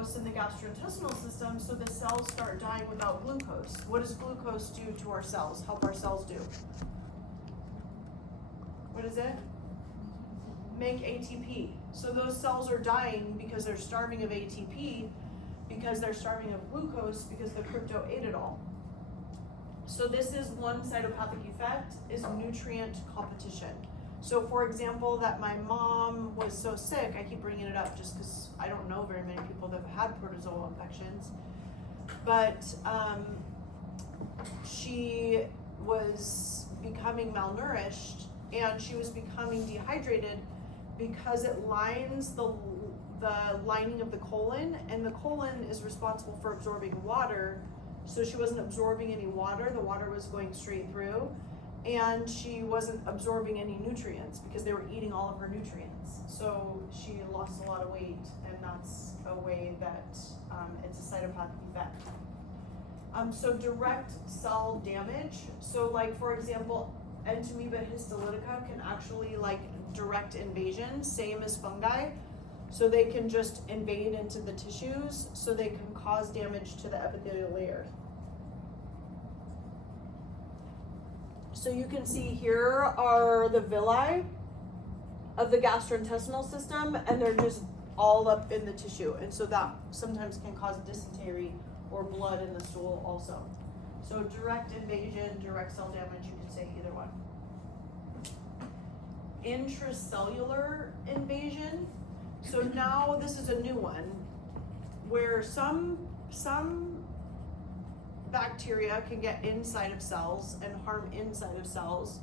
glucose in the gastrointestinal system, so the cells start dying without glucose. What does glucose do to our cells? Help our cells do? What is it? Make ATP. So those cells are dying because they're starving of ATP, because they're starving of glucose, because the crypto ate it all. So this is one cytopathic effect, is nutrient competition. So for example, that my mom was so sick, I keep bringing it up just because I don't know very many people that have had protozoal infections, but she was becoming malnourished and she was becoming dehydrated because it lines the lining of the colon, and the colon is responsible for absorbing water. So she wasn't absorbing any water, the water was going straight through, and she wasn't absorbing any nutrients because they were eating all of her nutrients. So she lost a lot of weight, and that's a way that it's a cytopathic effect. So direct cell damage, so like for example, Entamoeba histolytica can actually like direct invasion, same as fungi. So they can just invade into the tissues, so they can cause damage to the epithelial layer. So you can see here are the villi of the gastrointestinal system, and they're just all up in the tissue. And so that sometimes can cause dysentery or blood in the stool also. So direct invasion, direct cell damage, you can say either one. Intracellular invasion. So now this is a new one where some bacteria can get inside of cells and harm inside of cells.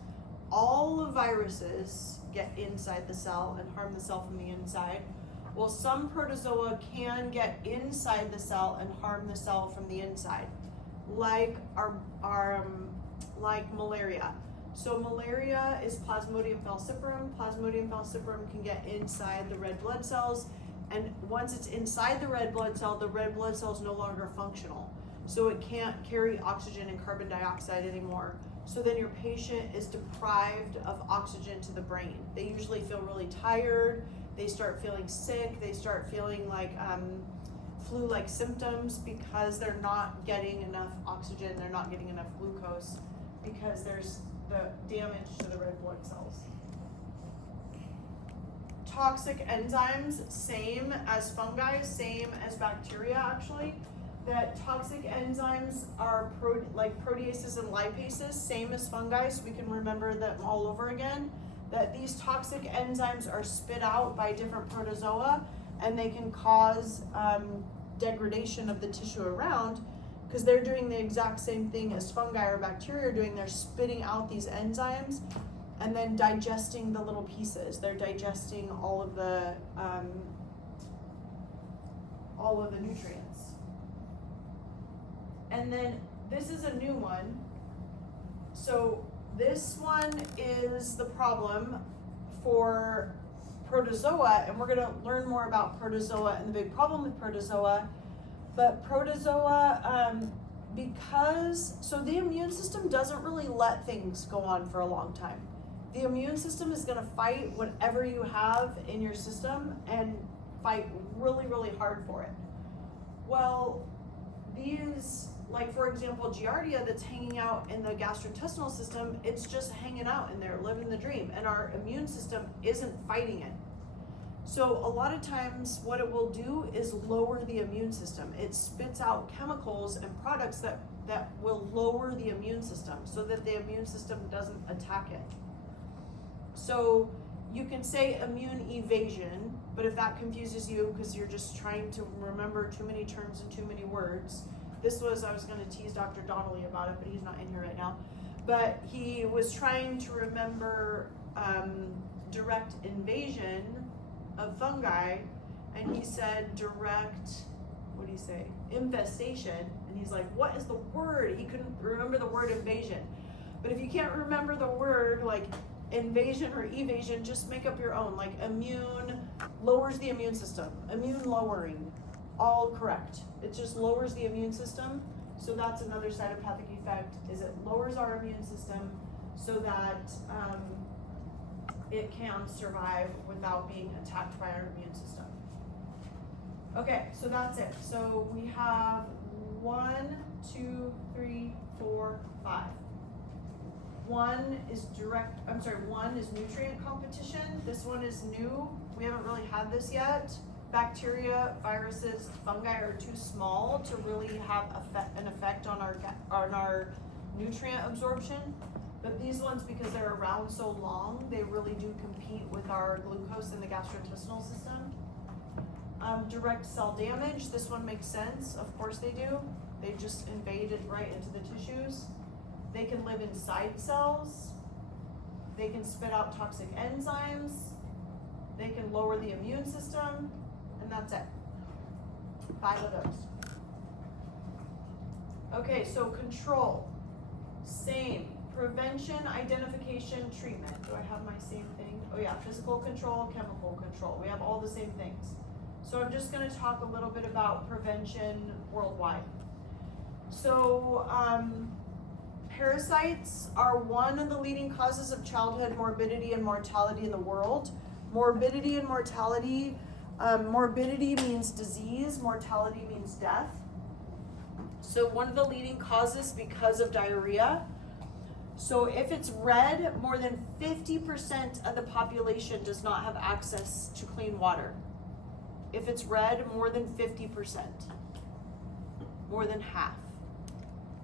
All viruses get inside the cell and harm the cell from the inside. Well, some protozoa can get inside the cell and harm the cell from the inside, like like malaria. So malaria is Plasmodium falciparum. Plasmodium falciparum can get inside the red blood cells, and once it's inside the red blood cell is no longer functional. So it can't carry oxygen and carbon dioxide anymore. So then your patient is deprived of oxygen to the brain. They usually feel really tired, they start feeling sick, they start feeling like flu-like symptoms because they're not getting enough oxygen, they're not getting enough glucose because there's the damage to the red blood cells. Toxic enzymes, same as fungi, same as bacteria actually. That toxic enzymes are like proteases and lipases, same as fungi, so we can remember them all over again. That these toxic enzymes are spit out by different protozoa, and they can cause degradation of the tissue around, because they're doing the exact same thing as fungi or bacteria are doing. They're spitting out these enzymes and then digesting the little pieces. They're digesting all of the nutrients. And then this is a new one. So this one is the problem for protozoa, and we're gonna learn more about protozoa and the big problem with protozoa. But protozoa, so the immune system doesn't really let things go on for a long time. The immune system is gonna fight whatever you have in your system and fight really, really hard for it. Well, these, like for example, Giardia that's hanging out in the gastrointestinal system, it's just hanging out in there, living the dream, and our immune system isn't fighting it. So a lot of times what it will do is lower the immune system. It spits out chemicals and products that will lower the immune system so that the immune system doesn't attack it. So you can say immune evasion, but if that confuses you because you're just trying to remember too many terms and too many words, I was going to tease Dr. Donnelly about it, but he's not in here right now. But he was trying to remember direct invasion of fungi, and he said direct, what do you say, infestation, and he's like, what is the word? He couldn't remember the word invasion. But if you can't remember the word like invasion or evasion, just make up your own, like immune lowers the immune system, immune lowering, all correct. It just lowers the immune system. So that's another cytopathic effect, is it lowers our immune system so that it can survive without being attacked by our immune system. Okay, so that's it. So we have 1, 2, 3, 4, 5. One is nutrient competition. This one is new. We haven't really had this yet. Bacteria, viruses, fungi are too small to really have an effect on our nutrient absorption. But these ones, because they're around so long, they really do compete with our glucose in the gastrointestinal system. Direct cell damage, this one makes sense. Of course they do. They just invaded right into the tissues. They can live inside cells. They can spit out toxic enzymes. They can lower the immune system. And that's it. 5 of those. Okay, so control. Same. Prevention, identification, treatment. Do I have my same thing? Oh yeah, physical control, chemical control. We have all the same things. So I'm just going to talk a little bit about prevention worldwide. So parasites are one of the leading causes of childhood morbidity and mortality in the world. Morbidity and mortality, morbidity means disease, mortality means death. So one of the leading causes because of diarrhea. So if it's red, more than 50% of the population does not have access to clean water. If it's red, more than 50%, more than half.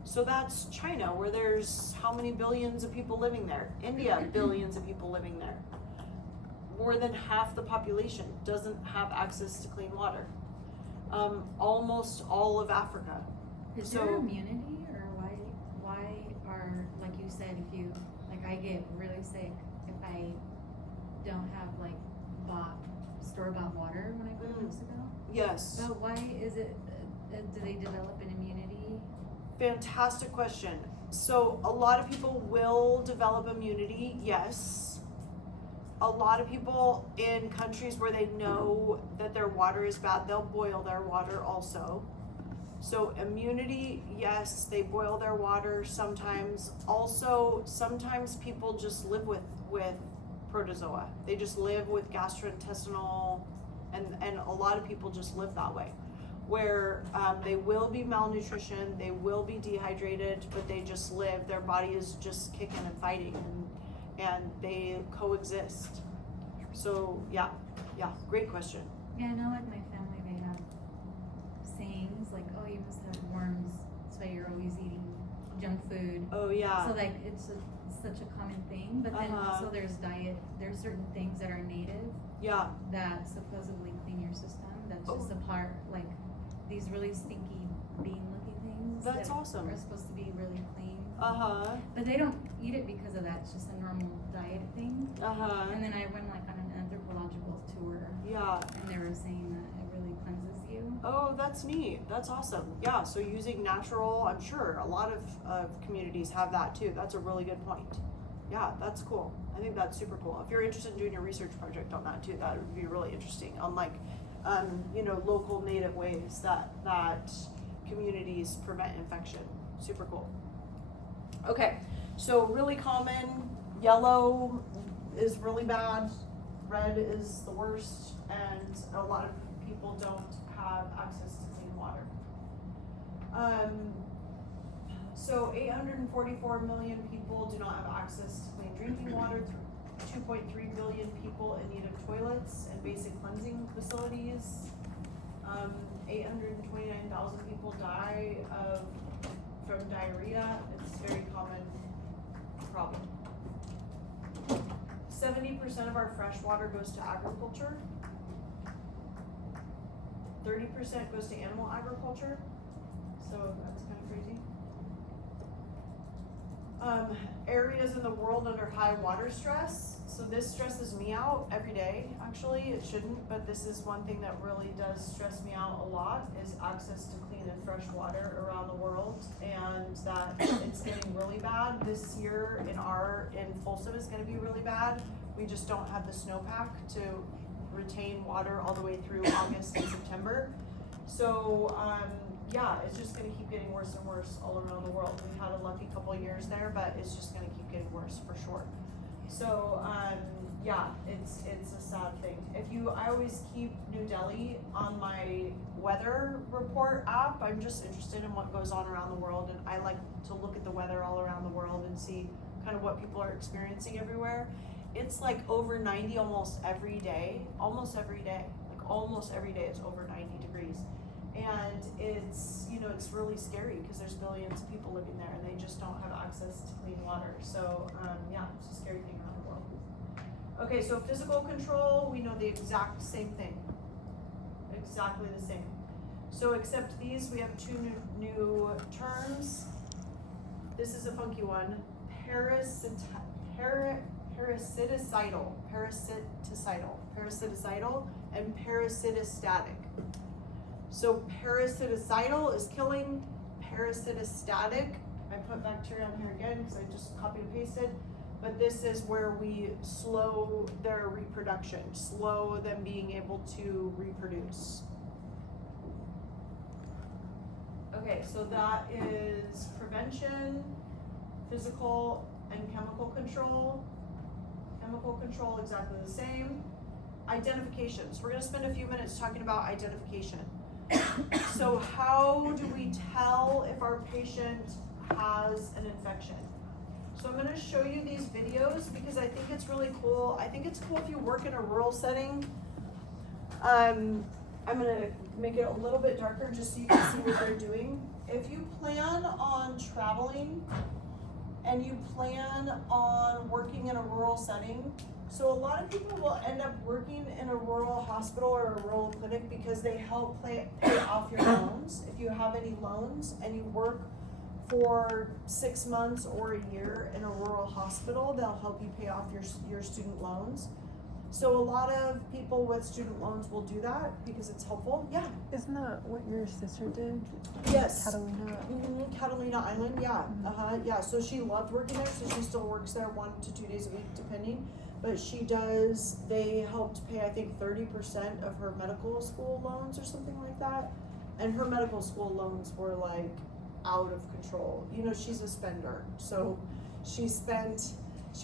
So that's China, where there's how many billions of people living there? India, billions of people living there. More than half the population doesn't have access to clean water. Almost all of Africa. Is there immunity, or why are, like you said, if you, like I get really sick if I don't have like store-bought water when I go to Mexico? Yes. So why is it, do they develop an immunity? Fantastic question. So a lot of people will develop immunity, yes. A lot of people in countries where they know that their water is bad, they'll boil their water also. So immunity, yes, they boil their water sometimes. Also, sometimes people just live with protozoa. They just live with gastrointestinal, and a lot of people just live that way, where they will be malnutrition, they will be dehydrated, but they just live, their body is just kicking and fighting, and they coexist. So yeah, great question. Yeah, I know like my family, they have sayings like, oh, you must have worms, that's why you're always eating junk food. Oh yeah. So like it's such a common thing, but then also there's certain things that are native that supposedly clean your system, that's just a part, like these really stinky bean looking things That's that awesome. are supposed to be really clean. But they don't eat it because of that, it's just a normal diet thing. And then I went like on an anthropological tour. And they were saying that it really cleanses you. Oh, that's neat. That's awesome. Yeah, so using natural, I'm sure a lot of communities have that too. That's a really good point. Yeah, that's cool. I think that's super cool. If you're interested in doing a research project on that too, that would be really interesting on like, local native ways that communities prevent infection. Super cool. Okay, so really common, yellow is really bad, red is the worst, and a lot of people don't have access to clean water. So 844 million people do not have access to clean drinking water. 2.3 billion people in need of toilets and basic cleansing facilities. 829,000 people die from diarrhea. It's a very common problem. 70% of our fresh water goes to agriculture. 30% goes to animal agriculture. So that's kind of crazy. Areas in the world under high water stress. So this stresses me out every day. Actually, it shouldn't, but this is one thing that really does stress me out a lot, is access to clean and fresh water around the world, and that it's getting really bad. This year in Folsom is going to be really bad. We just don't have the snowpack to retain water all the way through August and September. So it's just going to keep getting worse and worse all around the world. We've had a lucky couple of years there, but it's just going to keep getting worse for sure. So yeah, it's a sad thing. I always keep New Delhi on my weather report app. I'm just interested in what goes on around the world, and I like to look at the weather all around the world and see kind of what people are experiencing everywhere. It's like over 90 almost every day. Like almost every day it's over 90 degrees. And it's, it's really scary because there's billions of people living there and they just don't have access to clean water. So, yeah, it's a scary thing around the world. Okay, so physical control, we know the exact same thing. Exactly the same. So except these, we have two new terms. This is a funky one. Parasiticidal, and parasitostatic. So parasiticidal is killing, parasitostatic, I put bacteria on here again because I just copied and pasted, but this is where we slow their reproduction, slow them being able to reproduce. Okay, so that is prevention, physical and chemical control. Chemical control, exactly the same. Identifications. We're gonna spend a few minutes talking about identification. So how do we tell if our patient has an infection? So I'm gonna show you these videos because I think it's really cool. I think it's cool if you work in a rural setting. I'm gonna make it a little bit darker just so you can see what they're doing. If you plan on traveling and you plan on working in a rural setting, so a lot of people will end up working in a rural hospital or a rural clinic because they help pay off your loans. If you have any loans and you work for 6 months or a year in a rural hospital, they'll help you pay off your student loans. So a lot of people with student loans will do that because it's helpful. Yeah. Isn't that what your sister did? Yes. Catalina. Mm-hmm. Catalina Island, yeah. Mm-hmm. Yeah, so she loved working there, so she still works there 1 to 2 days a week depending. But they helped pay, I think, 30% of her medical school loans or something like that. And her medical school loans were like out of control. She's a spender. So she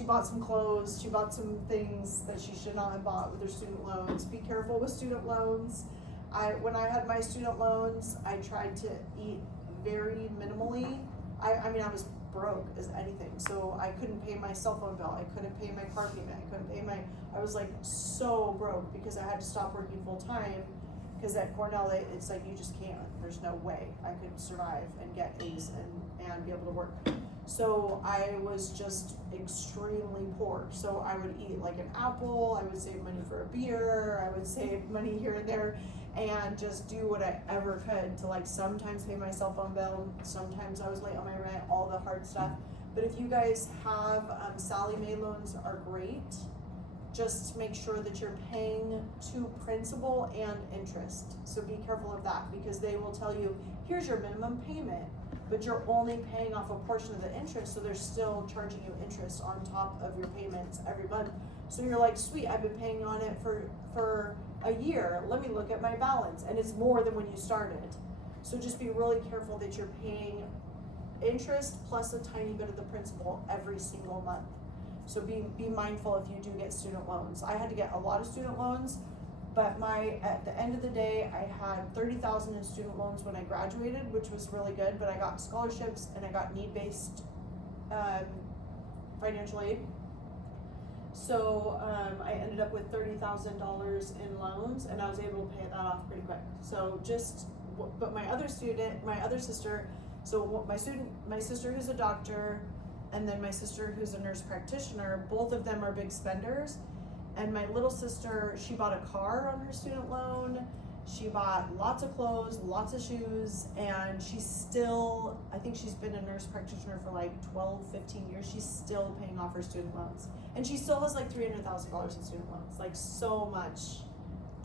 bought some clothes, she bought some things that she should not have bought with her student loans. Be careful with student loans. When I had my student loans, I tried to eat very minimally. I was broke as anything, so I couldn't pay my cell phone bill, I couldn't pay my car payment, I was like so broke because I had to stop working full time because at Cornell it's like you just can't, there's no way I could survive and get A's and be able to work. So I was just extremely poor. So I would eat like an apple, I would save money for a beer, I would save money here and there, and just do what I ever could to like sometimes pay my cell phone bill, sometimes I was late on my rent, all the hard stuff. But if you guys have, Sallie Mae loans are great. Just make sure that you're paying to principal and interest. So be careful of that because they will tell you, here's your minimum payment, but you're only paying off a portion of the interest, so they're still charging you interest on top of your payments every month. So you're like, sweet, I've been paying on it for a year, let me look at my balance, and it's more than when you started. So just be really careful that you're paying interest plus a tiny bit of the principal every single month. So be mindful if you do get student loans. I had to get a lot of student loans, but at the end of the day, I had $30,000 in student loans when I graduated, which was really good, but I got scholarships and I got need-based financial aid. So I ended up with $30,000 in loans, and I was able to pay that off pretty quick. So but my other sister, so my sister who's a doctor, and then my sister who's a nurse practitioner, both of them are big spenders. And my little sister, she bought a car on her student loan, she bought lots of clothes, lots of shoes, and I think she's been a nurse practitioner for like 12, 15 years, she's still paying off her student loans. And she still has like $300,000 in student loans, like so much,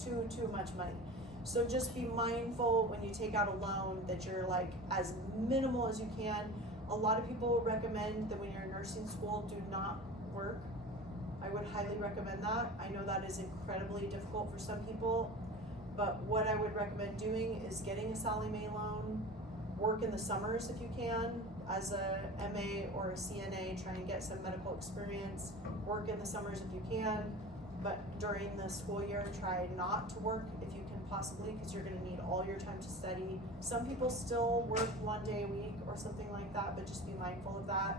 too much money. So just be mindful when you take out a loan that you're like as minimal as you can. A lot of people recommend that when you're in nursing school, do not work. I would highly recommend that. I know that is incredibly difficult for some people, but what I would recommend doing is getting a Sallie Mae loan, work in the summers if you can, as a MA or a CNA, trying to get some medical experience, work in the summers if you can, but during the school year, try not to work if you can possibly, because you're gonna need all your time to study. Some people still work 1 day a week or something like that, but just be mindful of that.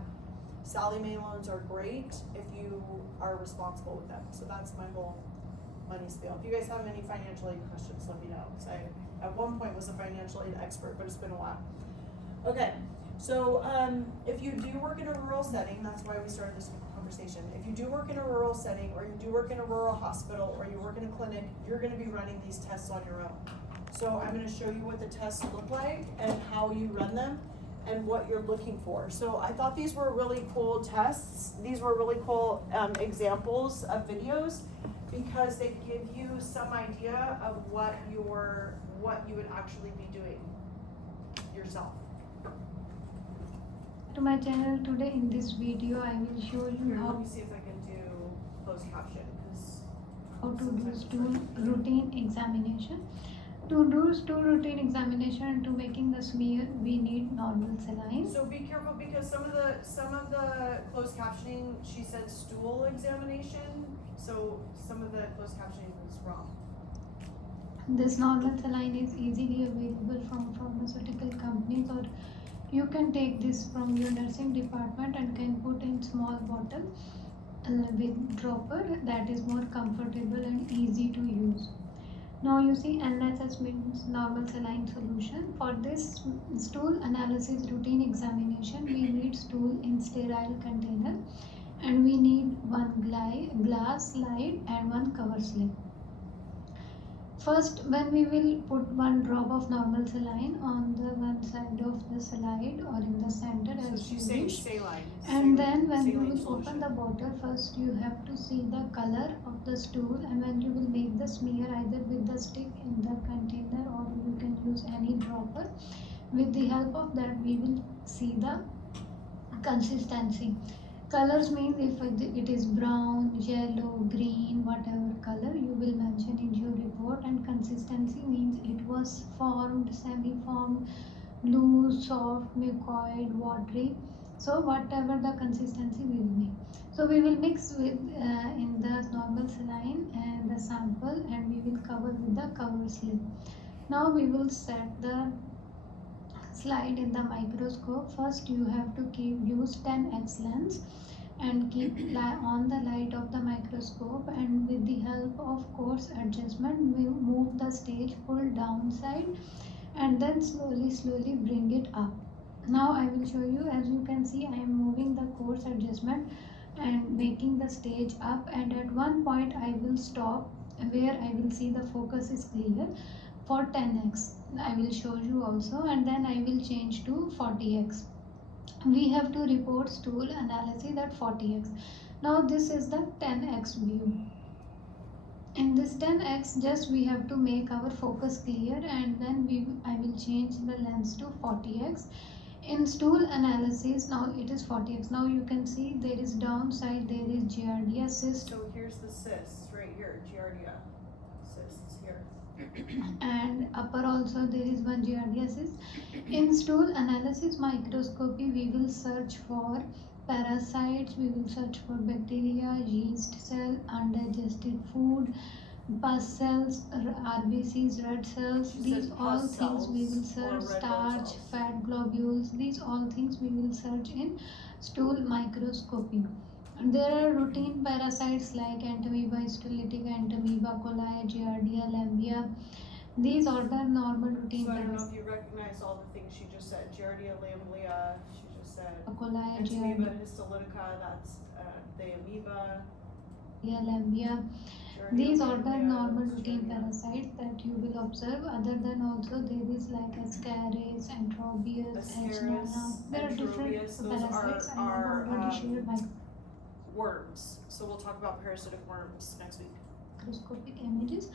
Sallie Mae loans are great if you are responsible with them. So that's my whole money spiel. If you guys have any financial aid questions, let me know, because I at one point was a financial aid expert, but it's been a while. Okay, so if you do work in a rural setting, that's why we started this conversation. If you do work in a rural setting, or you do work in a rural hospital, or you work in a clinic, you're gonna be running these tests on your own. So I'm gonna show you what the tests look like and how you run them and what you're looking for. So I thought these were really cool tests. These were really cool examples of videos, because they give you some idea of what you would actually be doing yourself. To my channel today. In this video I will show you Here, how let me see if I can do closed caption, because to do stool routine examination. To do stool routine examination and to making the smear, we need normal saline. so be careful, because some of the closed captioning, she said stool examination, so some of the closed captioning was wrong. This normal saline is easily available from pharmaceutical companies, or you can take this from your nursing department and can put in small bottle with dropper. That is more comfortable and easy to use. Now you see, NSS means normal saline solution. For this stool analysis routine examination, we need stool in sterile container, and we need one glass slide and one cover slip. First, when we will put one drop of normal saline on the one side of the slide or in the center, So as you she's saying wish. saline. And then when you saline will solution. open the bottle, first you have to see the color of the stool, and when you will make the smear either with the stick in the container or you can use any dropper, with the help of that we will see the consistency. Colors means if it is brown, yellow, green, whatever color you will mention in your report. And consistency means it was formed, semi-formed, loose, soft, mucoid, watery. So whatever the consistency we will make. So we will mix with in the normal saline and the sample, and we will cover with the cover slip. Now we will set the slide in the microscope. First you have to use 10x lens and keep on the light of the microscope, and with the help of coarse adjustment we move the stage full downside and then slowly bring it up. Now I will show you. As you can see, I am moving the coarse adjustment and making the stage up, and at one point I will stop where I will see the focus is clear for 10x. I will show you also, and then I will change to 40x. We have to report stool analysis at 40x. Now this is the 10x view. In this 10x, just we have to make our focus clear, and then I will change the lens to 40x. In stool analysis, now it is 40x. Now you can see there is downside, there is giardia cyst. So here's the cysts right here, giardia cysts here. And upper also there is one giardia cyst. In stool analysis microscopy, we will search for parasites, we will search for bacteria, yeast cell, undigested food, pus cells, RBCs, red cells. These all things we will search. Starch, fat globules, these all things we will search in stool microscopy. And there are routine parasites like entamoeba histolytica, entamoeba coli, giardia, lamblia. These are the normal routine So I don't know parasites. if you recognize all the things she just said. Giardia, lamblia, she just said. Coli, Entamoeba giardia, histolytica, that's the amoeba. lamblia. Giardia, These are the lamblia, normal that's routine Giardia. parasites that you will observe. Other than also there is like Ascaris, Enterobius, Ascaris, There are different Enterobius, those parasites. I are have already shared my worms. So we'll talk about parasitic worms next week. microscopic images.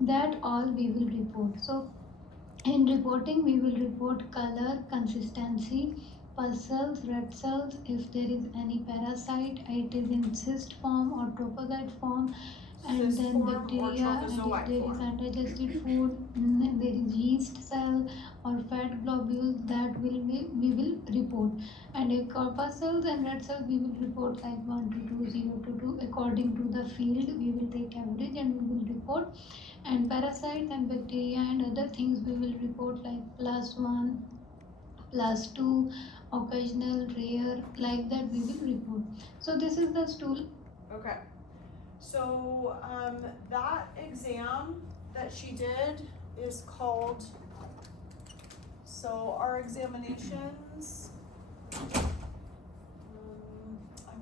That all we will report. So in reporting we will report color, consistency, pus cells, red cells. If there is any parasite, it is in cyst form or trophozoite form, and Cyst then form or bacteria, and if trophozoite there is form. undigested food, there is yeast cell or fat globules, that we will report. report. And a corpuscles and red cells we will report like 1 to 2, 0 to 2 according to the field. We will take average and we will report. And parasites and bacteria and other things we will report like +1, +2, occasional, rare, like that we will report. So this is the stool. Okay. So that exam that she did is called, so our examinations, I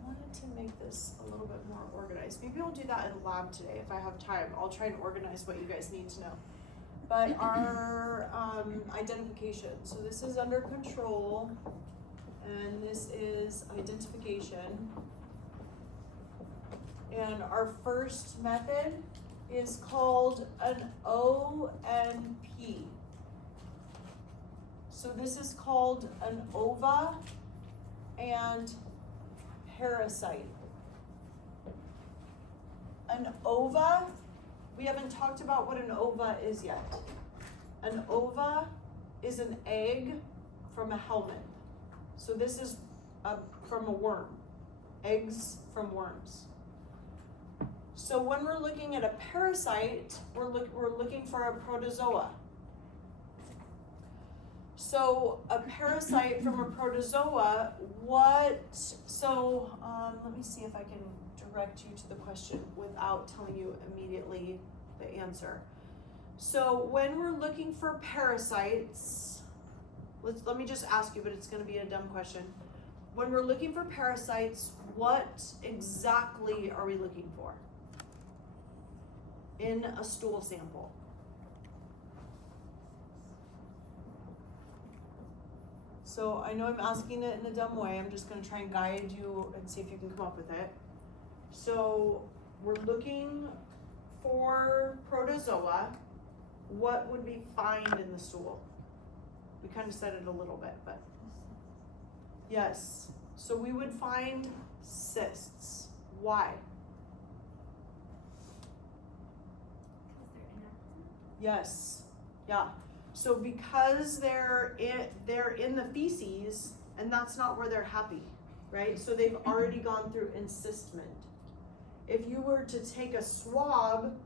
wanted to make this a little bit more organized. Maybe I'll do that in lab today if I have time. I'll try and organize what you guys need to know. But our identification, so this is under control, and this is identification. And our first method is called an ONP. So this is called an ova and parasite. An ova, we haven't talked about what an ova is yet. An ova is an egg from a helminth. So this is from a worm, eggs from worms. So when we're looking at a parasite, we're looking for a protozoa. So a parasite from a protozoa, let me see if I can direct you to the question without telling you immediately the answer. So when we're looking for parasites, let me just ask you, but it's gonna be a dumb question. When we're looking for parasites, what exactly are we looking for in a stool sample? So I know I'm asking it in a dumb way. I'm just gonna try and guide you and see if you can come up with it. So we're looking for protozoa. What would we find in the stool? We kind of said it a little bit, but yes. So we would find cysts. Why? Yes. Yeah. So because they're in the feces, and that's not where they're happy, right? So they've already gone through encystment. If you were to take a swab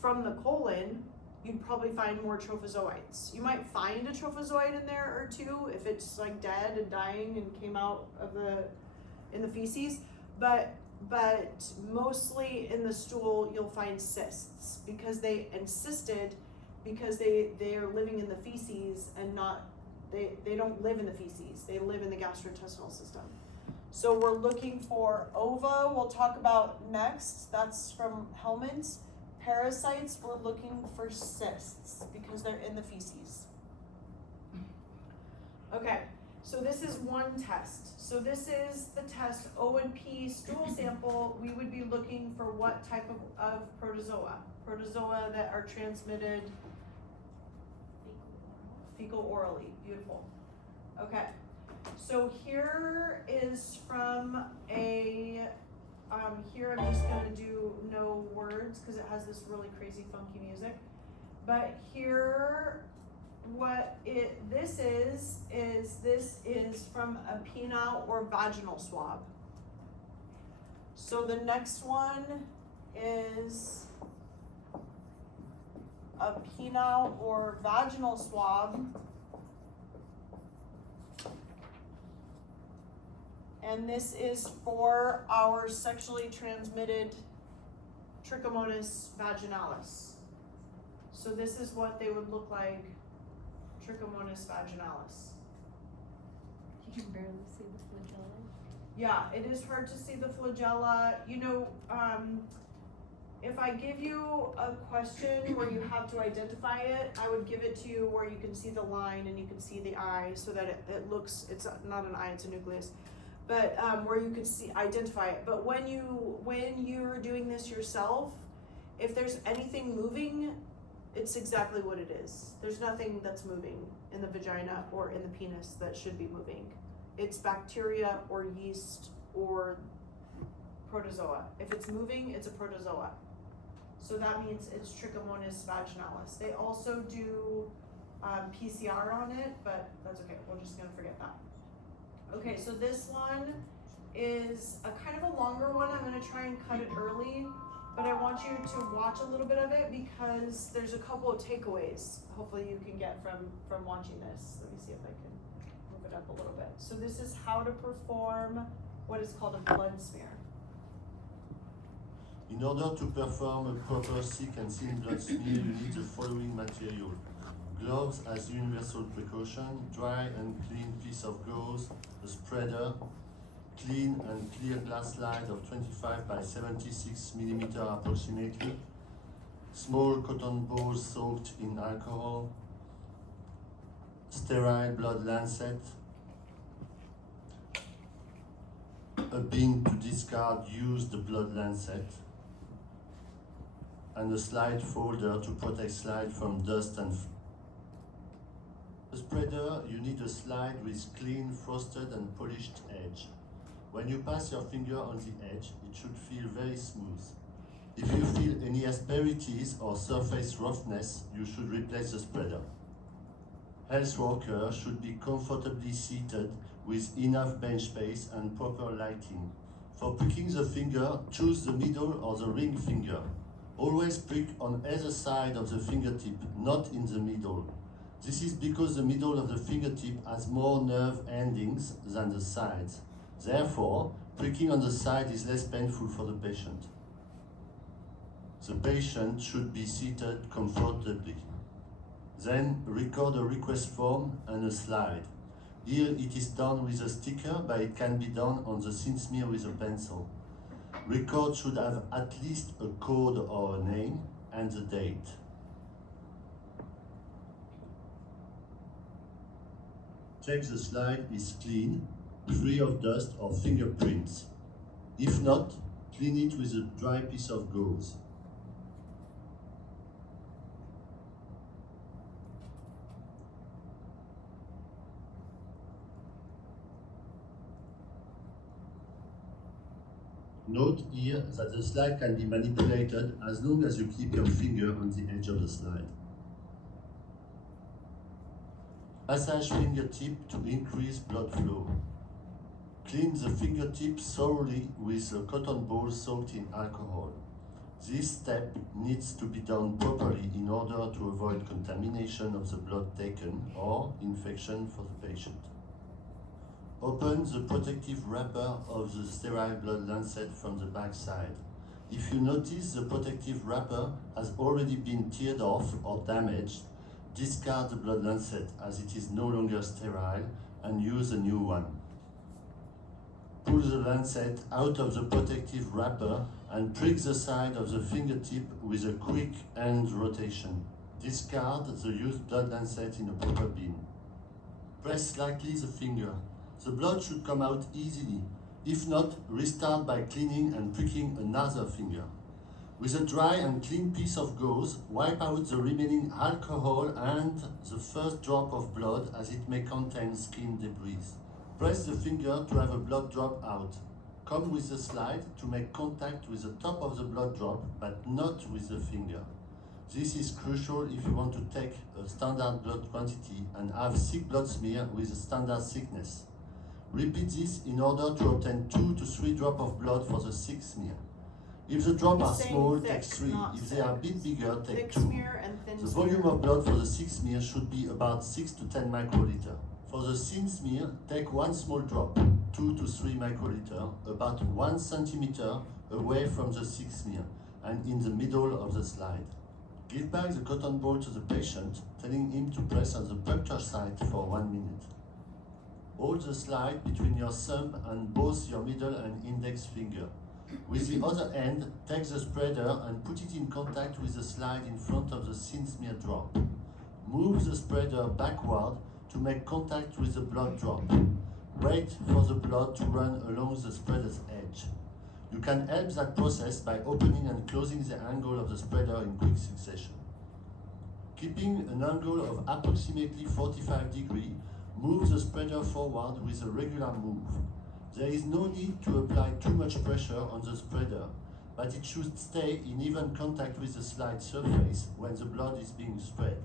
from the colon, you'd probably find more trophozoites. You might find a trophozoite in there or two if it's like dead and dying and came out of in the feces, but mostly in the stool you'll find cysts because they encysted, because they are living in the feces and not, they don't live in the feces, they live in the gastrointestinal system. So we're looking for ova, we'll talk about next, that's from helminths. Parasites, we're looking for cysts because they're in the feces. Okay, so this is one test. So this is the test ONP stool sample. We would be looking for what type of protozoa? Protozoa that are transmitted fecal orally. Beautiful. Okay, so here is from a, here I'm just gonna do no words because it has this really crazy funky music. But here, what this is from a penile or vaginal swab. So the next one is a penile or vaginal swab. And this is for our sexually transmitted Trichomonas vaginalis. So this is what they would look like, Trichomonas vaginalis. You can barely see the flagella. Yeah, it is hard to see the flagella. You know, if I give you a question where you have to identify it, I would give it to you where you can see the line and you can see the eye so that it looks, it's not an eye, it's a nucleus. But where you could identify it. But when you're doing this yourself, if there's anything moving, it's exactly what it is. There's nothing that's moving in the vagina or in the penis that should be moving. It's bacteria or yeast or protozoa. If it's moving, it's a protozoa. So that means it's Trichomonas vaginalis. They also do PCR on it, but that's okay. We're just gonna forget that. Okay, so this one is a kind of a longer one. I'm gonna try and cut it early, but I want you to watch a little bit of it because there's a couple of takeaways hopefully you can get from watching this. Let me see if I can move it up a little bit. So this is how to perform what is called a blood smear. In order to perform a proper thick and thin blood smear, you need the following material. Gloves as universal precaution, dry and clean piece of gauze, a spreader, clean and clear glass slide of 25 by 76 millimeter approximately, small cotton balls soaked in alcohol, sterile blood lancet, a bin to discard used blood lancet, and a slide folder to protect slide from dust and The spreader, you need a slide with clean, frosted and polished edge. When you pass your finger on the edge, it should feel very smooth. If you feel any asperities or surface roughness, you should replace the spreader. Health workers should be comfortably seated with enough bench space and proper lighting. For pricking the finger, choose the middle or the ring finger. Always prick on either side of the fingertip, not in the middle. This is because the middle of the fingertip has more nerve endings than the sides. Therefore, pricking on the side is less painful for the patient. The patient should be seated comfortably. Then record a request form and a slide. Here it is done with a sticker, but it can be done on the thin smear with a pencil. Record should have at least a code or a name and the date. Check the slide is clean, free of dust or fingerprints. If not, clean it with a dry piece of gauze. Note here that the slide can be manipulated as long as you keep your finger on the edge of the slide. Massage fingertip to increase blood flow. Clean the fingertip thoroughly with a cotton ball soaked in alcohol. This step needs to be done properly in order to avoid contamination of the blood taken or infection for the patient. Open the protective wrapper of the sterile blood lancet from the back side. If you notice the protective wrapper has already been teared off or damaged, discard the blood lancet as it is no longer sterile and use a new one. Pull the lancet out of the protective wrapper and prick the side of the fingertip with a quick hand rotation. Discard the used blood lancet in a proper bin. Press slightly the finger. The blood should come out easily. If not, restart by cleaning and pricking another finger. With a dry and clean piece of gauze, wipe out the remaining alcohol and the first drop of blood as it may contain skin debris. Press the finger to have a blood drop out. Come with the slide to make contact with the top of the blood drop, but not with the finger. This is crucial if you want to take a standard blood quantity and have thick blood smear with a standard thickness. Repeat this in order to obtain 2 to 3 drops of blood for the thick smear. If the drops are small, take 3. If they are a bit bigger, take 2. The volume of blood for the thick smear should be about 6 to 10 microliter. For the thin smear, take 1 small drop, 2 to 3 microliter, about 1 centimeter away from the thick smear and in the middle of the slide. Give back the cotton ball to the patient, telling him to press on the puncture site for 1 minute. Hold the slide between your thumb and both your middle and index finger. With the other hand, take the spreader and put it in contact with the slide in front of the thin smear drop. Move the spreader backward to make contact with the blood drop. Wait for the blood to run along the spreader's edge. You can help that process by opening and closing the angle of the spreader in quick succession. Keeping an angle of approximately 45 degrees, move the spreader forward with a regular move. There is no need to apply too much pressure on the spreader, but it should stay in even contact with the slide surface when the blood is being spread.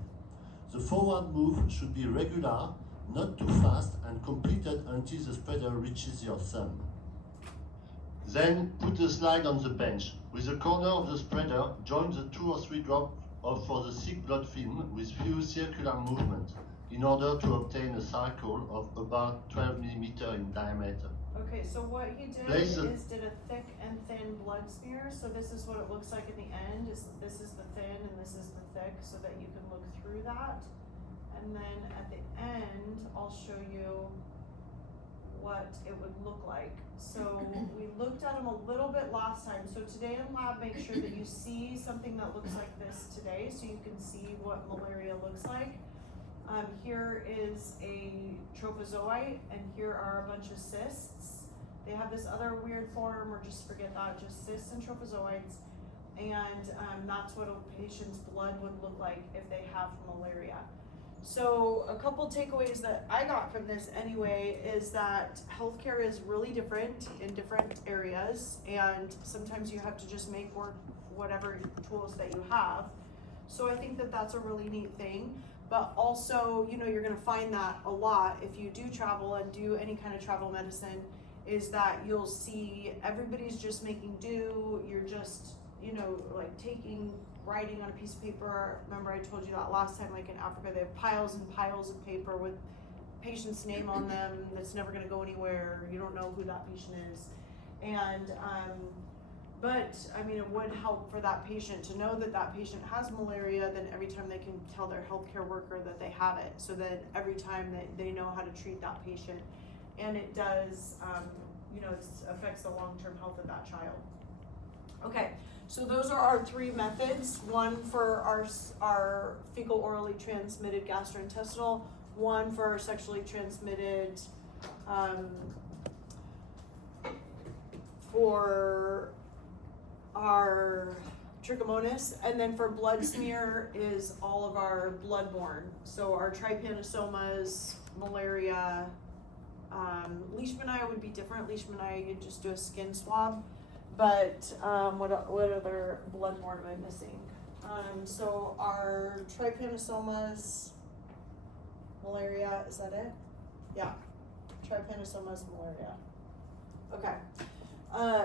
The forward move should be regular not too fast, and complete it until the spreader reaches your thumb. Then put the slide on the bench. With the corner of the spreader, join the 2 or 3 drops for the thick blood film with few circular movements in order to obtain a circle of about 12 mm in diameter. Okay, so what he did is did a thick and thin blood smear. So this is what it looks like in the end. This is the thin and this is the thick, so that you can look through that. And then at the end, I'll show you what it would look like. So we looked at them a little bit last time. So today in lab, make sure that you see something that looks like this today, so you can see what malaria looks like. Here is a trophozoite, and here are a bunch of cysts. They have this other weird form, or just forget that, just cysts and trophozoites. And that's what a patient's blood would look like if they have malaria. So a couple takeaways that I got from this anyway is that healthcare is really different in different areas, and sometimes you have to just make work whatever tools that you have. So I think that that's a really neat thing. But also, you know, you're gonna find that a lot if you do travel and do any kind of travel medicine, is that you'll see everybody's just making do. You're just, you know, like writing on a piece of paper. Remember I told you that last time, like in Africa, they have piles and piles of paper with patient's name on them that's never gonna go anywhere. You don't know who that patient is. And, but I mean, it would help for that patient to know that that patient has malaria, then every time they can tell their healthcare worker that they have it. So then every time they know how to treat that patient. And it does, you know, it affects the long-term health of that child. Okay, so those are our 3 methods. One for our fecal orally transmitted gastrointestinal, one for our sexually transmitted, for our trichomonas, and then for blood smear is all of our bloodborne. So our trypanosomas, malaria, leishmaniasis would be different. Leishmaniasis, you just do a skin swab. But what other bloodborne am I missing? So our trypanosomas, malaria, is that it? Yeah, trypanosomas, malaria. Okay.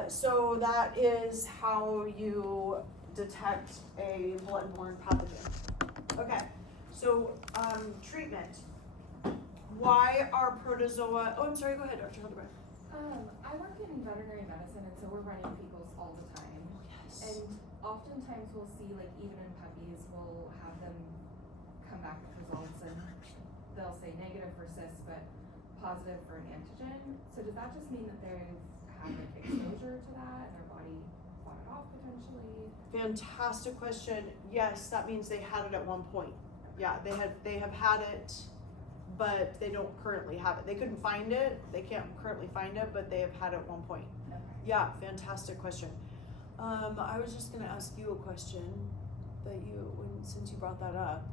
So that is how you detect a bloodborne pathogen. Okay, so treatment. Why are protozoa, oh, I'm sorry, go ahead, Dr. Hildebrand. I work in veterinary medicine, and so we're running fecals all the time. Yes. And oftentimes we'll see, like, even in puppies, we'll have them come back with results, and they'll say negative for cysts, but positive for an antigen. So does that just mean that they've had like exposure to that and their body fought it off potentially? Fantastic question. Yes, that means they had it at one point. Yeah, they have had it, but they don't currently have it. They couldn't find it. They can't currently find it, but they have had it at one point. Okay. Yeah, fantastic question. I was just gonna ask you a question that since you brought that up.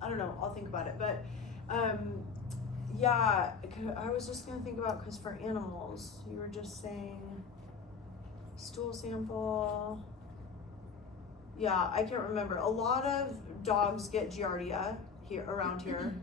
I don't know, I'll think about it, but yeah, I was just gonna think about, because for animals, you were just saying stool sample. Yeah, I can't remember. A lot of dogs get giardia here around here.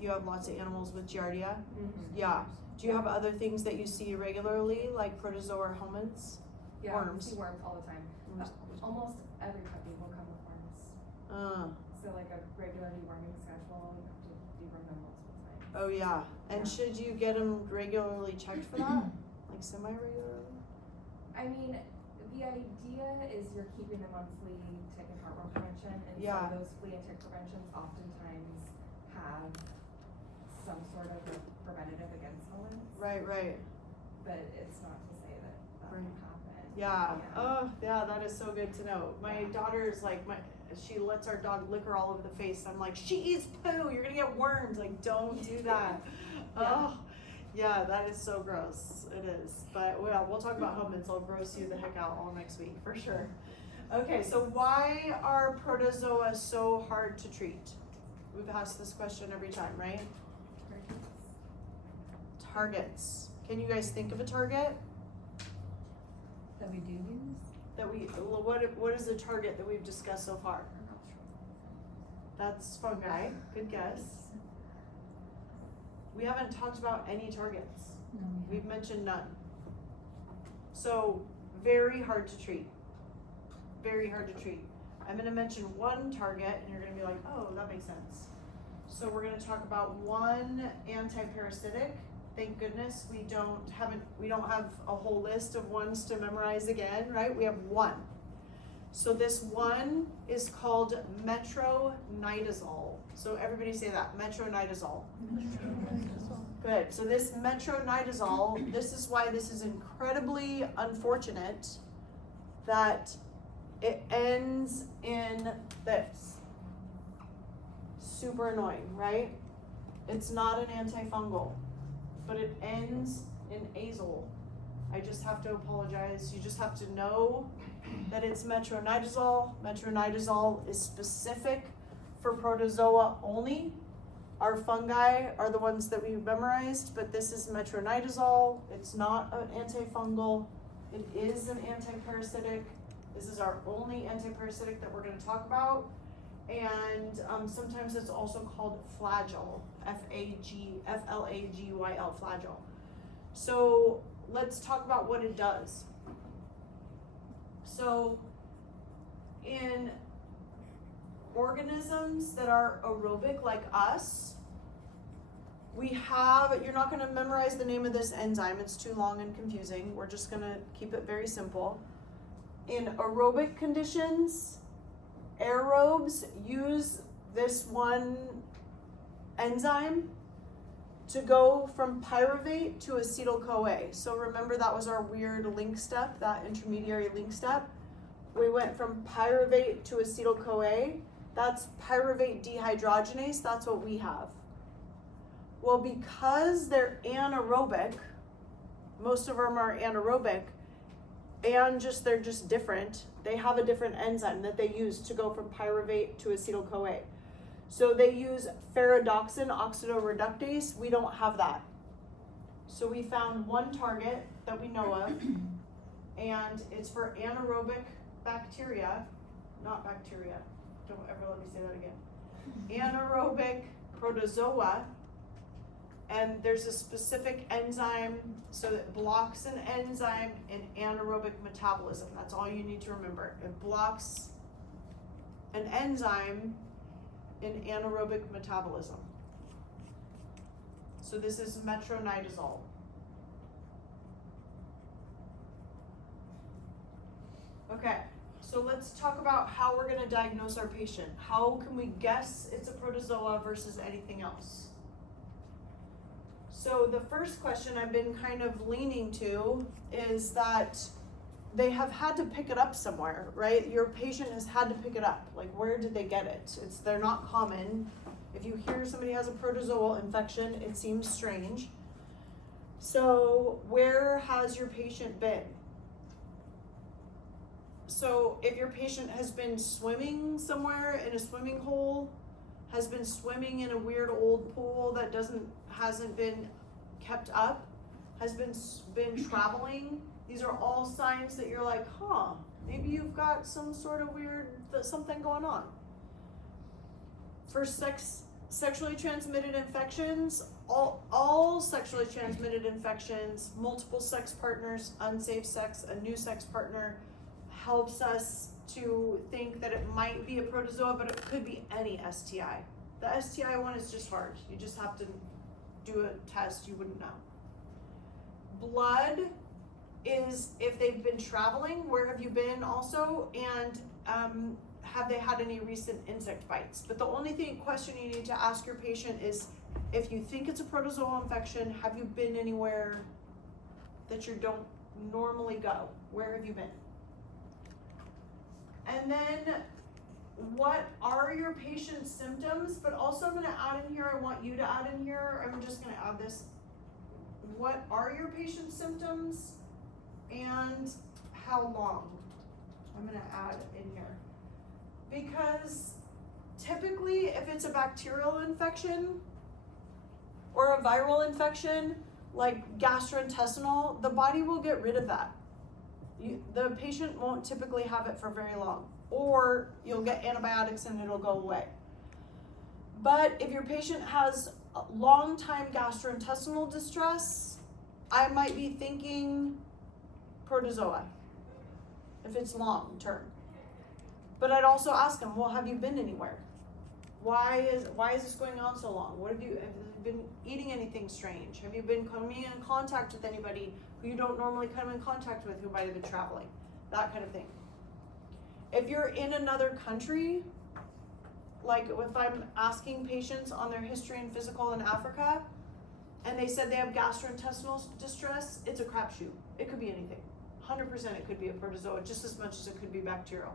You have lots of animals with giardia. Mm-hmm. Yeah. Do you have other things that you see regularly, like protozoa or helminths? Yeah, Worms. we see worms all the time. Worms. Almost every puppy will come with worms. So like a regular deworming schedule, you have to deworm them multiple times. Oh yeah. And Yeah. should you get them regularly checked for that? Like semi-regularly? I mean, the idea is you're keeping them on flea, tick, and heartworm prevention, and Yeah. so those flea and tick preventions oftentimes have some sort of a preventative against helminths. Right. But it's not to say that that Right. won't happen. Yeah. Oh, yeah, that is so good to know. My daughter's like, she lets our dog lick her all over the face. I'm like, she eats poo, you're gonna get worms. Like, don't do that. Oh, yeah, that is so gross. It is. But well, we'll talk about helminths. I'll gross you the heck out all next week for sure. Okay, so why are protozoa so hard to treat? We've asked this question every time, right? Targets. Can you guys think of a target? That we do use? What is the target that we've discussed so far? That's fungi. Good guess. We haven't talked about any targets. No, We've mentioned none. So, very hard to treat. Very hard to treat. I'm gonna mention one target and you're gonna be like, oh, that makes sense. So we're gonna talk about one anti-parasitic. Thank goodness we don't have a whole list of ones to memorize again, right? We have one. So this one is called metronidazole. So everybody say that, metronidazole. Good. So this metronidazole, this is why this is incredibly unfortunate that it ends in this. Super annoying, right? It's not an antifungal, but it ends in azole. I just have to apologize. You just have to know that it's metronidazole. Metronidazole is specific for protozoa only. Our fungi are the ones that we memorized, but this is metronidazole. It's not an antifungal. It is an antiparasitic. This is our only antiparasitic that we're going to talk about. And sometimes it's also called flagel, F-L-A-G-Y-L, flagel. So let's talk about what it does. So in organisms that are aerobic like us, we have, you're not going to memorize the name of this enzyme, it's too long and confusing. We're just going to keep it very simple. In aerobic conditions, aerobes use this one enzyme to go from pyruvate to acetyl-CoA. So remember that was our weird link step, that intermediary link step. We went from pyruvate to acetyl-CoA. That's pyruvate dehydrogenase, that's what we have. Well, because they're anaerobic, most of them are anaerobic, and they're just different. They have a different enzyme that they use to go from pyruvate to acetyl-CoA. So they use ferredoxin oxidoreductase. We don't have that. So we found one target that we know of, and it's for anaerobic bacteria, not bacteria. Don't ever let me say that again. Anaerobic protozoa. And there's a specific enzyme, so it blocks an enzyme in anaerobic metabolism. That's all you need to remember. It blocks an enzyme in anaerobic metabolism. So this is metronidazole. Okay, so let's talk about how we're going to diagnose our patient. How can we guess it's a protozoa versus anything else? So the first question I've been kind of leaning to is that they have had to pick it up somewhere, right? Your patient has had to pick it up. Like, where did they get it? They're not common. If you hear somebody has a protozoal infection, it seems strange. So where has your patient been? So if your patient has been swimming somewhere in a swimming hole, has been swimming in a weird old pool that hasn't been kept up, has been traveling, these are all signs that you're like, maybe you've got some sort of weird something going on. For sexually transmitted infections, all sexually transmitted infections, multiple sex partners, unsafe sex, a new sex partner, helps us to think that it might be a protozoa, but it could be any STI. The STI one is just hard. You just have to do a test, you wouldn't know. Blood is if they've been traveling, where have you been also, and have they had any recent insect bites? But the only question you need to ask your patient is, if you think it's a protozoal infection, have you been anywhere that you don't normally go? Where have you been? And then, what are your patient's symptoms? But also I'm going to add in here, I want you to add in here, I'm just going to add this. What are your patient's symptoms and how long? I'm going to add in here. Because typically if it's a bacterial infection or a viral infection, like gastrointestinal, the body will get rid of that. The patient won't typically have it for very long, or you'll get antibiotics and it'll go away. But if your patient has long-time gastrointestinal distress, I might be thinking protozoa, if it's long-term. But I'd also ask them, well, have you been anywhere? Why is this going on so long? Have you been eating anything strange? Have you been coming in contact with anybody who you don't normally come in contact with who might have been traveling? That kind of thing. If you're in another country, like if I'm asking patients on their history and physical in Africa, and they said they have gastrointestinal distress, it's a crapshoot. It could be anything. 100% it could be a protozoa, just as much as it could be bacterial.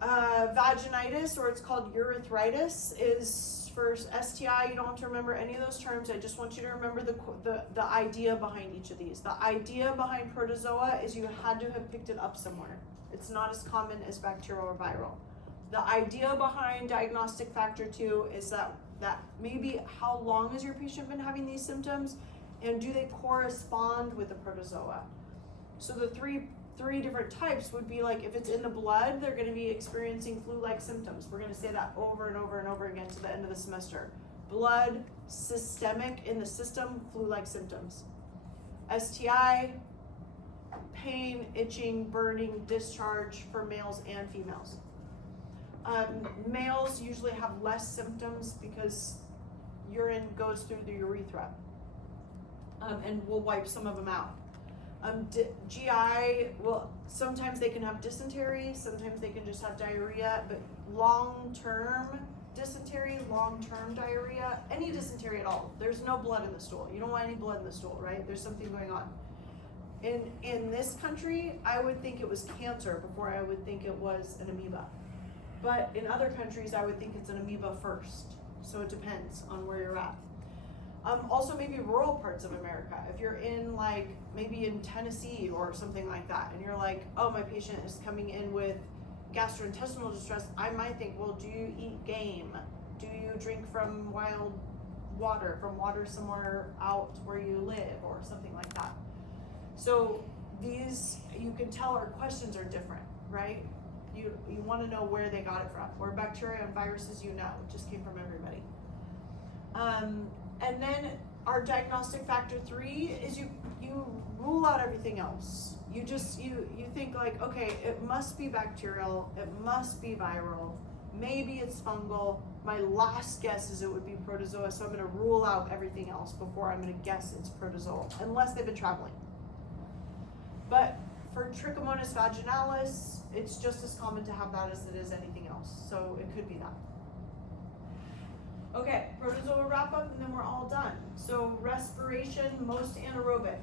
Vaginitis, or it's called urethritis, is for STI. You don't have to remember any of those terms. I just want you to remember the idea behind each of these. The idea behind protozoa is you had to have picked it up somewhere. It's not as common as bacterial or viral. The idea behind diagnostic factor 2 is that maybe how long has your patient been having these symptoms, and do they correspond with the protozoa? So the three different types would be like, if it's in the blood, they're going to be experiencing flu-like symptoms. We're going to say that over and over and over again to the end of the semester. Blood, systemic, in the system, flu-like symptoms. STI, pain, itching, burning, discharge for males and females. Males usually have less symptoms because urine goes through the urethra, and we'll wipe some of them out. GI, well, sometimes they can have dysentery, sometimes they can just have diarrhea, but long-term dysentery, long-term diarrhea, any dysentery at all, there's no blood in the stool. You don't want any blood in the stool, right? There's something going on. In this country, I would think it was cancer before I would think it was an amoeba. But in other countries, I would think it's an amoeba first. So it depends on where you're at. Also maybe rural parts of America. If you're in maybe in Tennessee or something like that, and you're like, oh, my patient is coming in with gastrointestinal distress, I might think, well, do you eat game? Do you drink from wild water, from water somewhere out where you live, or something like that? So these, you can tell our questions are different, right? You want to know where they got it from. Where bacteria and viruses, it just came from everybody. And then our diagnostic factor 3 is you rule out everything else. You think like, okay, it must be bacterial, it must be viral, maybe it's fungal. My last guess is it would be protozoa, so I'm going to rule out everything else before I'm going to guess it's protozoal, unless they've been traveling. But for Trichomonas vaginalis, it's just as common to have that as it is anything else, so it could be that. Okay, protozoa wrap up, and then we're all done. So respiration, most anaerobic.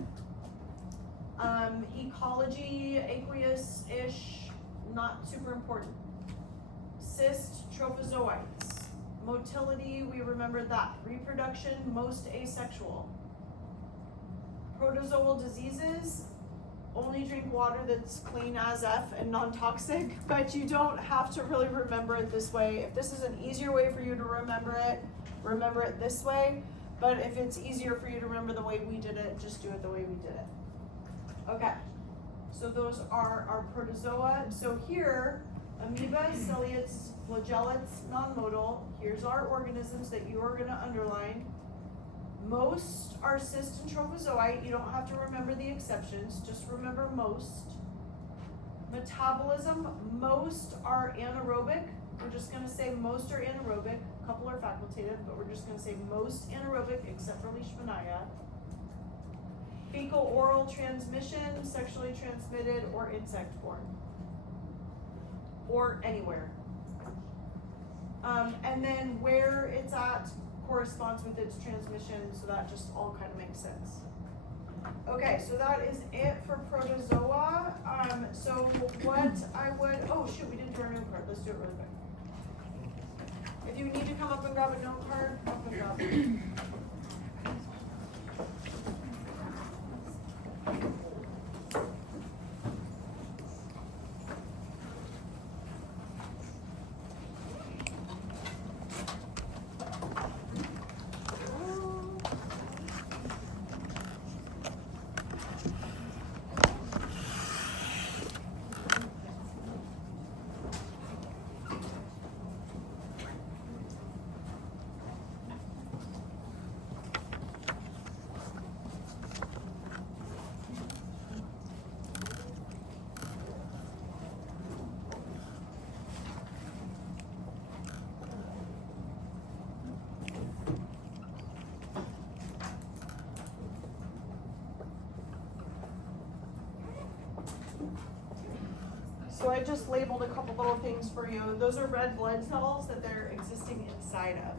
Ecology, aqueous-ish, not super important. Cyst, trophozoites. Motility, we remembered that. Reproduction, most asexual. Protozoal diseases, only drink water that's clean as F and non-toxic, but you don't have to really remember it this way. If this is an easier way for you to remember it this way. But if it's easier for you to remember the way we did it, just do it the way we did it. Okay, so those are our protozoa. So here, amoeba, ciliates, flagellates, non-motile. Here's our organisms that you are gonna underline. Most are cyst and trophozoite. You don't have to remember the exceptions, just remember most. Metabolism, most are anaerobic. We're just gonna say most are anaerobic. A couple are facultative, but we're just gonna say most anaerobic except for Leishmania. Fecal oral transmission, sexually transmitted or insect borne. Or anywhere. And then where it's at corresponds with its transmission, so that just all kind of makes sense. Okay, so that is it for protozoa. So what I would, oh shoot, we didn't do our note card. Let's do it really quick. If you need to come up and grab a note card, up and grab it. So I just labeled a couple little things for you. Those are red blood cells that they're existing inside of.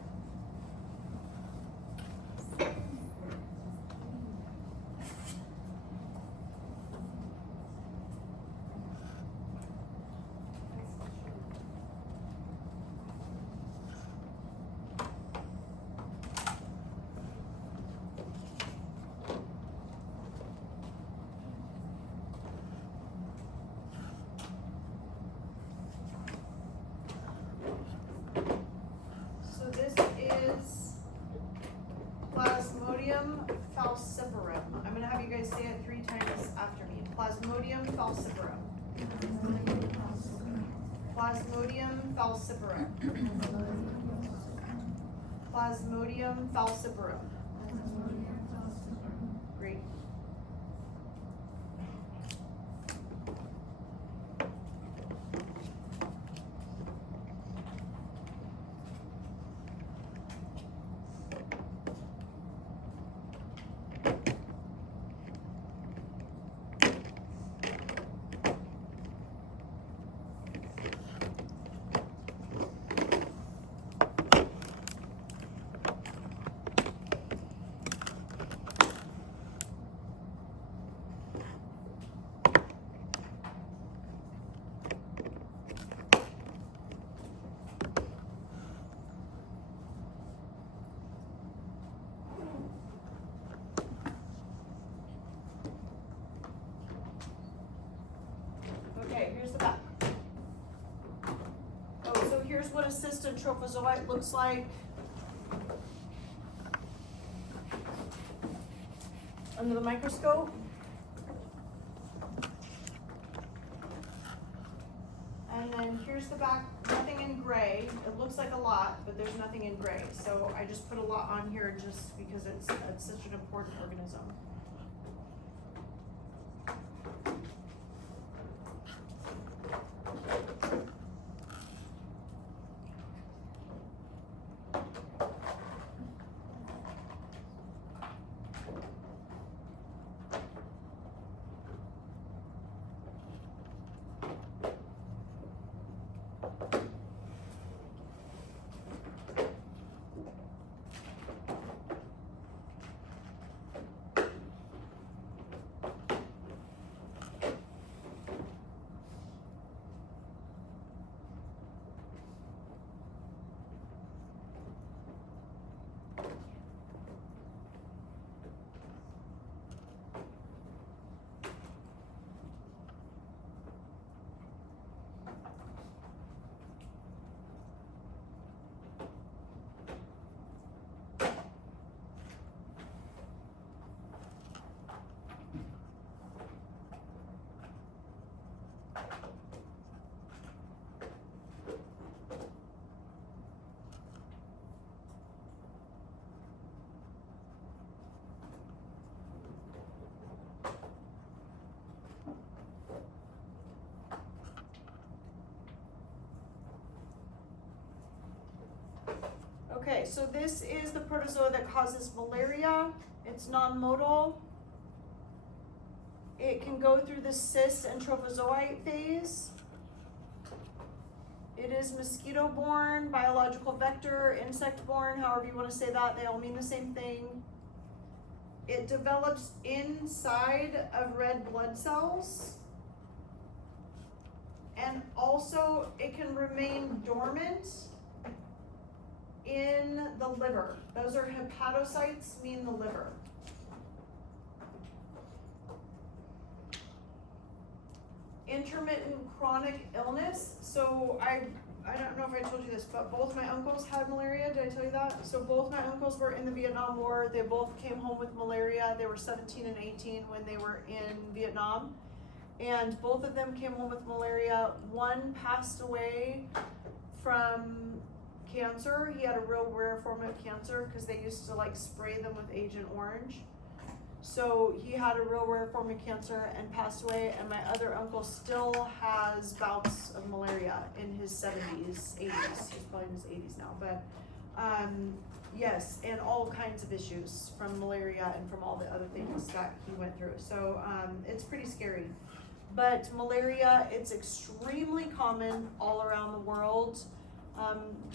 So this is Plasmodium falciparum. I'm gonna have you guys say it 3 times after me. Plasmodium falciparum. Plasmodium falciparum. Plasmodium falciparum. Great. Okay, here's the back. Oh, so here's what a cyst and trophozoite looks like. Under the microscope. And then here's the back, nothing in gray. It looks like a lot, but there's nothing in gray. So I just put a lot on here just because it's such an important organism. Okay, so this is the protozoa that causes malaria. It's non-modal. It can go through the cyst and trophozoite phase. It is mosquito-borne, biological vector, insect-borne, however you want to say that. They all mean the same thing. It develops inside of red blood cells. And also, it can remain dormant in the liver. Those are hepatocytes, mean the liver. Intermittent chronic illness. So I don't know if I told you this, but both my uncles had malaria. Did I tell you that? So both my uncles were in the Vietnam War. They both came home with malaria. They were 17 and 18 when they were in Vietnam. And both of them came home with malaria. One passed away from cancer. He had a real rare form of cancer because they used to like spray them with Agent Orange. So he had a real rare form of cancer and passed away, and my other uncle still has bouts of malaria in his 70s, 80s. He's probably in his 80s now, but yes, and all kinds of issues from malaria and from all the other things that he went through. So it's pretty scary. But malaria, it's extremely common all around the world.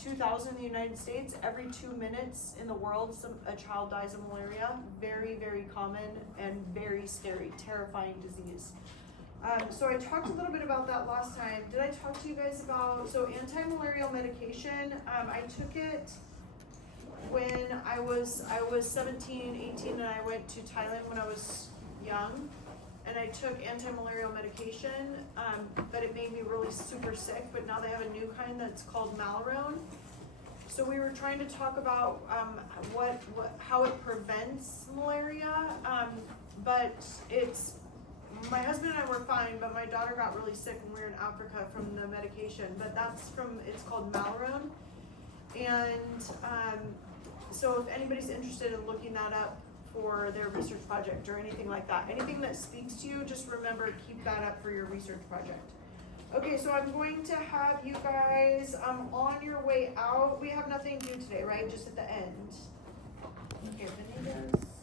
2000 in the United States, every 2 minutes in the world, a child dies of malaria. Very, very common and very scary, terrifying disease. So I talked a little bit about that last time. Did I talk to you guys about, so anti-malarial medication, I took it when I was 17, 18, and I went to Thailand when I was young. And I took anti-malarial medication, but it made me really super sick, but now they have a new kind that's called Malarone. So we were trying to talk about how it prevents malaria, but my husband and I were fine, but my daughter got really sick when we were in Africa from the medication, but it's called Malarone. And so if anybody's interested in looking that up for their research project or anything like that, anything that speaks to you, just remember, keep that up for your research project. Okay, so I'm going to have you guys, on your way out, we have nothing due today, right? Just at the end. Okay, Benita's.